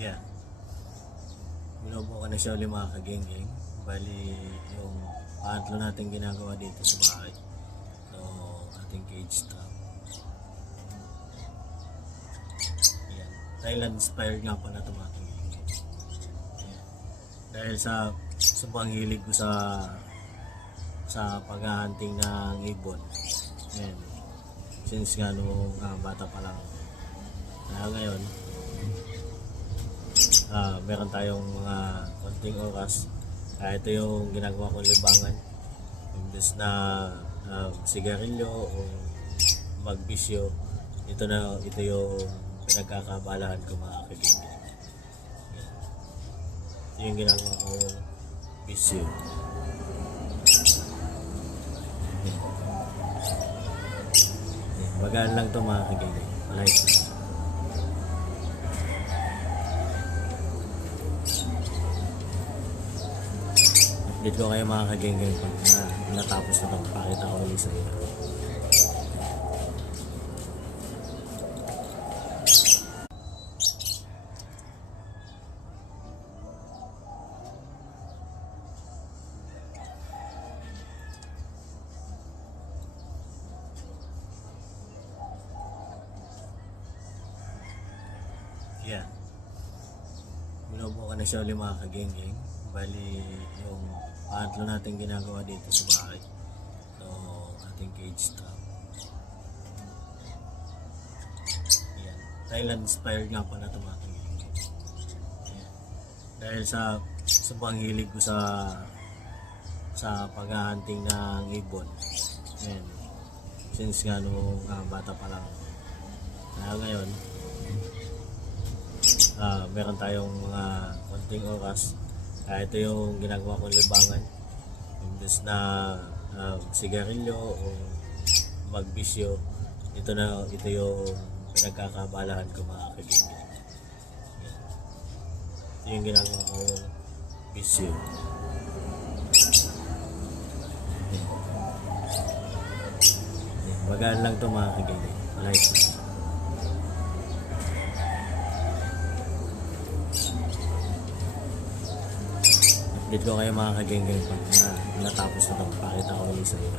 Yeah. Binubuo ko na siya ulit mga kageng-geng. Bali, yung pangatlo natin ginagawa dito sa bahay. So, ating cage trap. Yan. Thailand inspired nga pala ito mga kageng-geng. Yan. Dahil sa sobrang hilig ko sa paghahunting ng ibon. Yan. Since nga nung bata pa lang. Kaya ngayon, meron tayong mga konting oras. Ito yung ginagawa kong libangan. Imbes na sigarilyo o magbisyo, ito yung pinagkakabalahan ko mga kaibigan. Ito yung ginagawa kong bisyo. Magaan lang ito mga kaibigan. Light. Update ko kayo mga kageng-geng pag natapos na ito. Pakita ko ulit sa inyo. Yeah. Binubuo ko na siya ulit mga kageng-geng. Bali, yung pangatlo natin ginagawa dito sa bahay. So, ating cage trap. Yan. Thailand inspired nga pala ito mga kageng-geng. Yan. Dahil sa sobrang hilig ko sa paghahunting ng ibon. Yan. Since nga nung bata pa lang. Kaya ngayon, meron tayong mga konting oras. Ito yung ginagawa kong libangan. Imbes na sigarilyo o magbisyo, ito yung pinagkakabalahan ko mga kaibigan. Ito yung ginagawa kong bisyo. Magaan lang ito mga kaibigan. Light. Update ko kayo mga kageng-geng pag natapos na ito. Pakita ko ulit sa inyo.